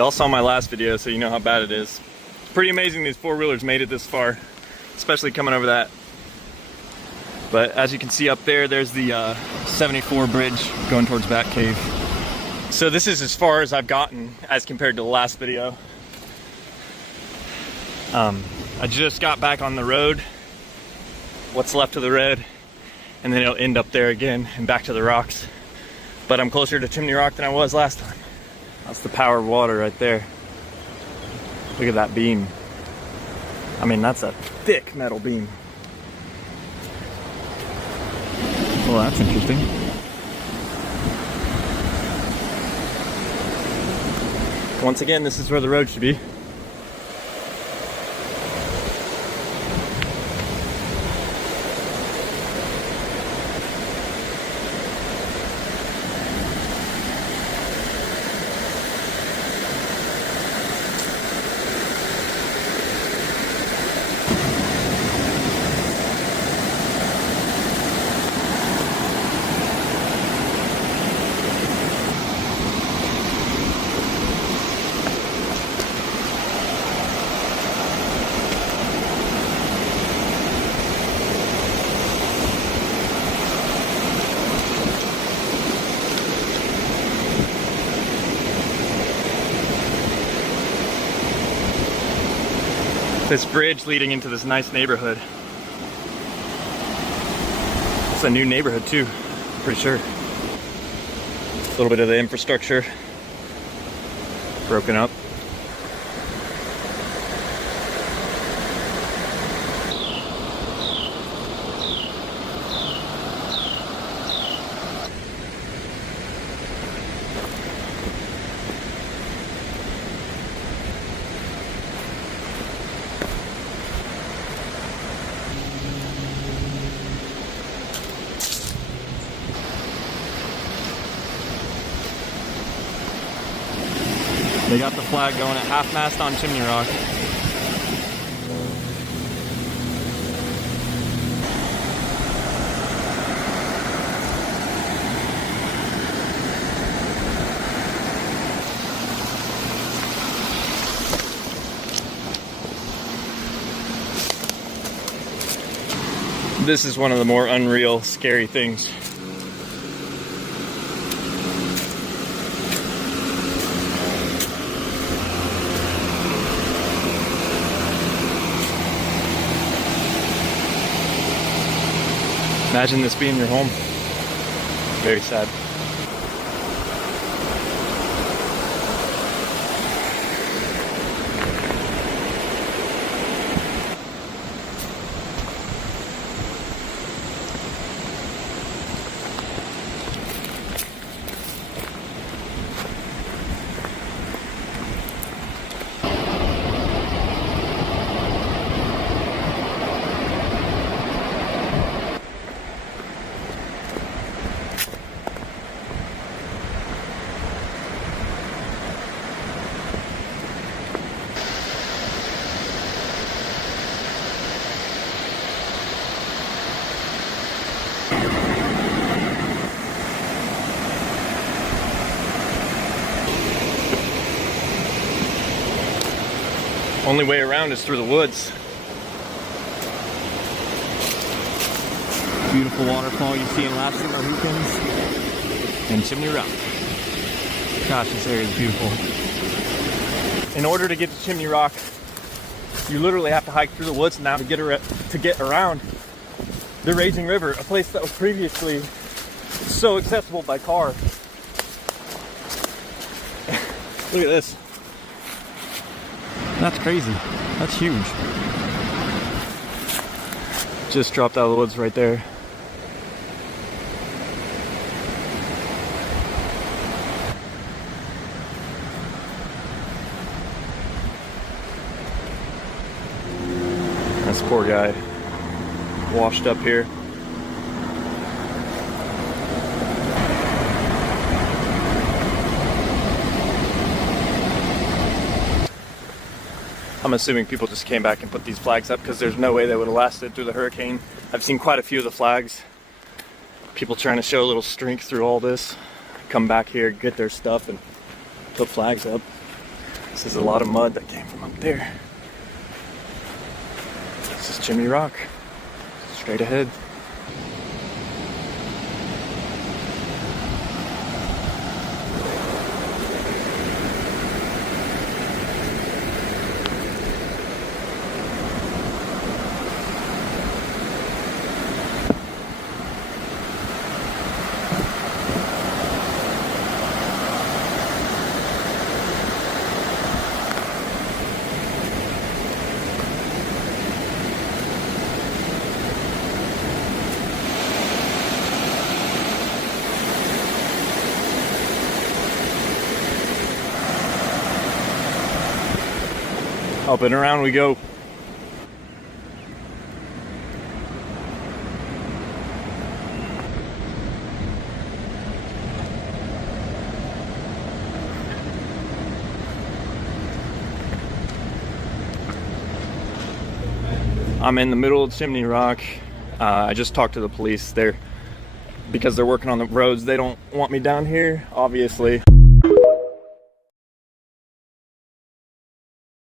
Y'all saw my last video, so you know how bad it is. It's pretty amazing these four-wheelers made it this far, especially coming over that. But as you can see up there, there's the 74 bridge going towards Bat Cave. So this is as far as I've gotten as compared to the last video. I just got back on the road, what's left of the road, and then it'll end up there again and back to the rocks. But I'm closer to Chimney Rock than I was last time. That's the power of water right there. Look at that beam. I mean, that's a thick metal beam. Well, that's interesting. Once again, this is where the road should be. This bridge leading into this nice neighborhood. It's a new neighborhood too, pretty sure. A little bit of the infrastructure broken up. They got the flag going at half-mast on Chimney Rock. This is one of the more unreal, scary things. Imagine this being your home. Very sad. Only way around is through the woods. Beautiful waterfall you see in Last Summer Hookins and Chimney Rock. Gosh, this area is beautiful. In order to get to Chimney Rock, you literally have to hike through the woods now to get around the raging river, a place that was previously so accessible by car. Look at this. That's crazy. That's huge. Just dropped out of the woods right there. This poor guy washed up here. I'm assuming people just came back and put these flags up because there's no way they would have lasted through the hurricane. I've seen quite a few of the flags. People trying to show a little strength through all this. Come back here, get their stuff, and put flags up. This is a lot of mud that came from up there. This is Chimney Rock. Straight ahead. Up and around we go. I'm in the middle of Chimney Rock. I just talked to the police there because they're working on the roads. They don't want me down here, obviously.